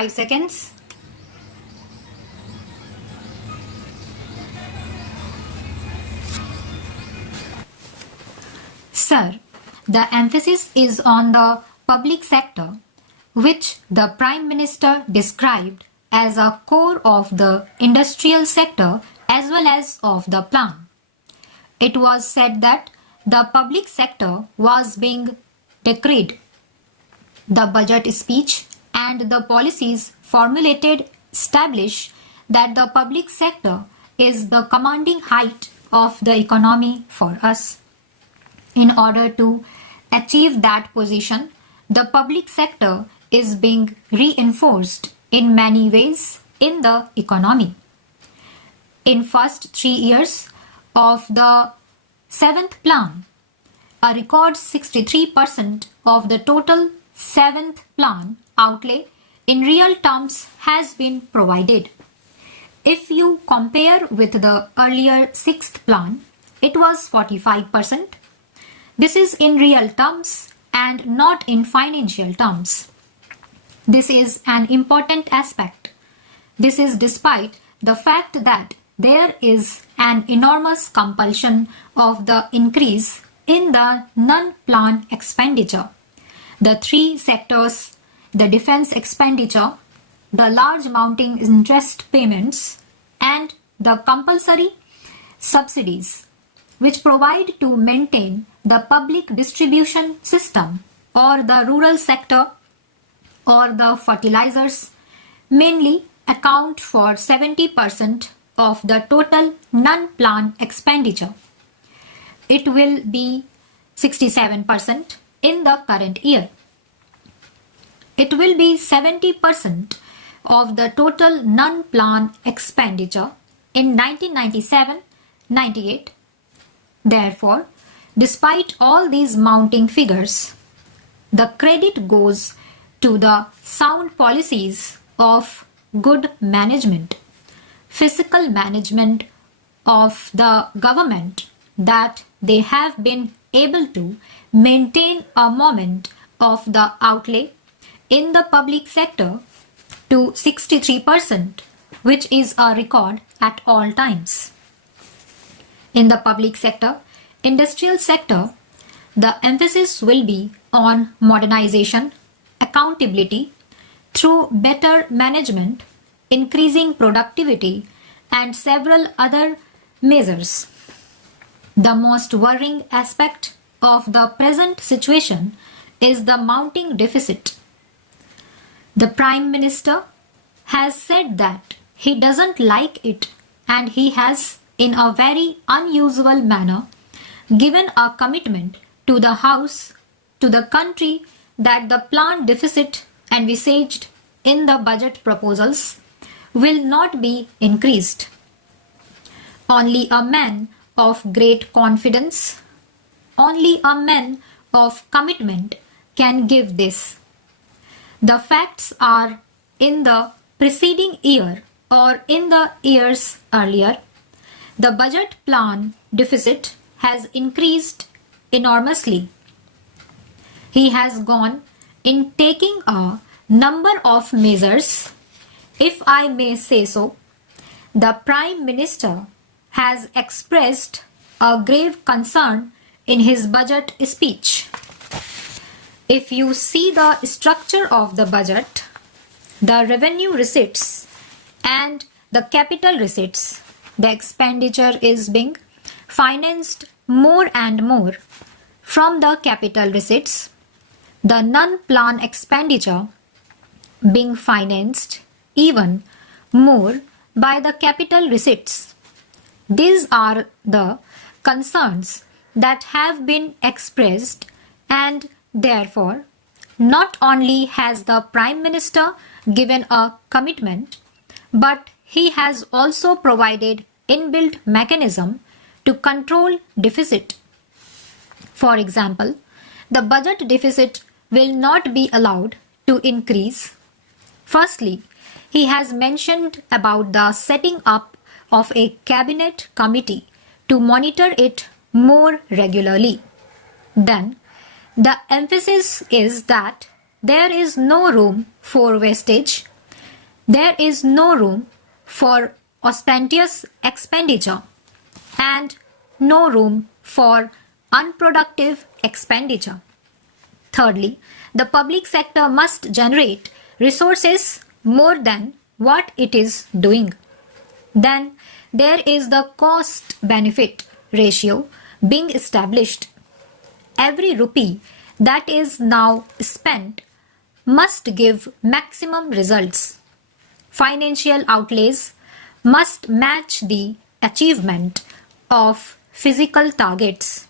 5 seconds. Sir, the emphasis is on the public sector, which the Prime Minister described as a core of the industrial sector as well as of the plan. It was said that the public sector was being decreed. The budget speech and the policies formulated establish that the public sector is the commanding height of the economy for us. In order to achieve that position, the public sector is being reinforced in many ways in the economy. In first 3 years of the 7th plan, a record 63% of the total 7th plan outlay in real terms has been provided. If you compare with the earlier 6th plan, it was 45%. This is in real terms and not in financial terms. This is an important aspect. This is despite the fact that there is an enormous compulsion of the increase in the non-plan expenditure. The three sectors, the defense expenditure, the large mounting interest payments, and the compulsory subsidies, which provide to maintain the public distribution system or the rural sector or the fertilizers, mainly account for 70% of the total non-plan expenditure. It will be 67% in the current year. It will be 70% of the total non-plan expenditure in 1997-98. Therefore, despite all these mounting figures, the credit goes to the sound policies of good management, fiscal management of the government, that they have been able to maintain a moment of the outlay in the public sector to 63%, which is a record at all times. In the public sector, industrial sector, the emphasis will be on modernization, accountability through better management, increasing productivity, and several other measures. The most worrying aspect of the present situation is the mounting deficit. The Prime Minister has said that he doesn't like it, and he has, in a very unusual manner, given a commitment to the House, to the country, that the planned deficit envisaged in the budget proposals will not be increased. Only a man of great confidence, only a man of commitment can give this. The facts are in the preceding year or in the years earlier, the budget plan deficit has increased enormously. He has gone in taking a number of measures. If I may say so, the Prime Minister has expressed a grave concern in his budget speech. If you see the structure of the budget, the revenue receipts and the capital receipts, the expenditure is being financed more and more from the capital receipts, the non-plan expenditure being financed even more by the capital receipts. These are the concerns that have been expressed, and therefore not only has the Prime Minister given a commitment, but he has also provided inbuilt mechanism to control deficit. For example, the budget deficit will not be allowed to increase. Firstly, he has mentioned about the setting up of a cabinet committee to monitor it more regularly. Then, the emphasis is that there is no room for wastage There is no room for ostentatious expenditure and no room for unproductive expenditure. Thirdly, the public sector must generate resources more than what it is doing. Then there is the cost-benefit ratio being established. Every rupee that is now spent must give maximum results. Financial outlays must match the achievement of physical targets.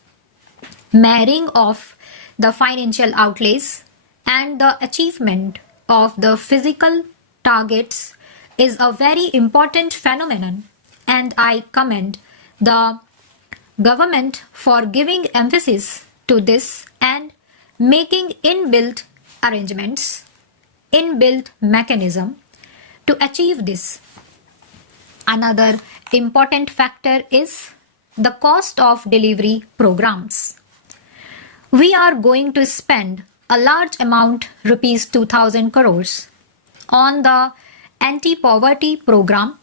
Marrying of the financial outlays and the achievement of the physical targets is a very important phenomenon, and I commend the government for giving emphasis to this and making inbuilt arrangements, inbuilt mechanism to achieve this. Another important factor is the cost of delivery programs. We are going to spend a large amount, rupees 2000 crores, on the anti-poverty program,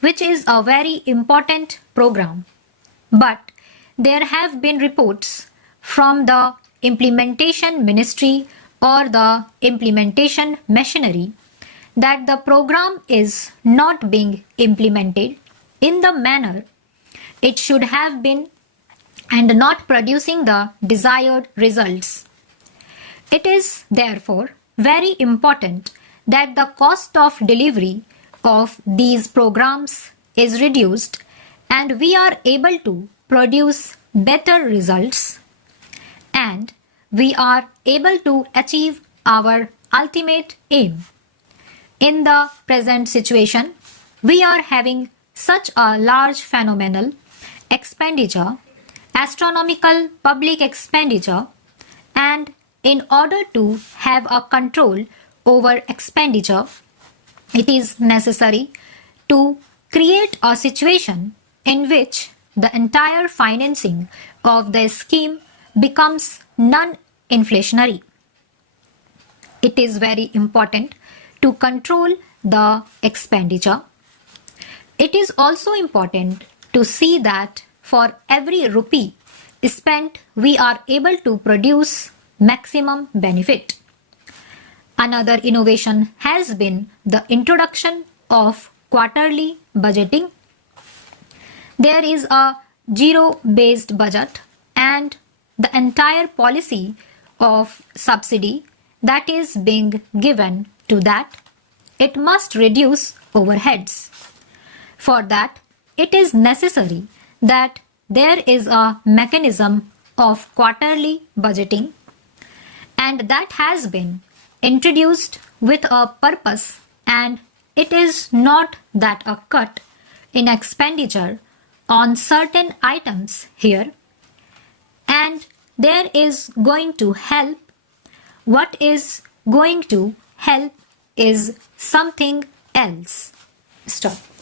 which is a very important program. But there have been reports from the implementation ministry or the implementation machinery that the program is not being implemented in the manner it should have been and not producing the desired results. It is therefore very important that the cost of delivery of these programs is reduced and we are able to produce better results and we are able to achieve our ultimate aim. In the present situation, we are having such a large phenomenal expenditure, astronomical public expenditure, and in order to have a control over expenditure, it is necessary to create a situation in which the entire financing of the scheme becomes non-inflationary. It is very important to control the expenditure. It is also important to see that for every rupee spent, we are able to produce maximum benefit. Another innovation has been the introduction of quarterly budgeting. There is a zero-based budget and the entire policy of subsidy that is being given to that, it must reduce overheads. For that, it is necessary that there is a mechanism of quarterly budgeting, and that has been introduced with a purpose, and it is not that a cut in expenditure on certain items here, and there is going to help. What is going to help is something else. Stop.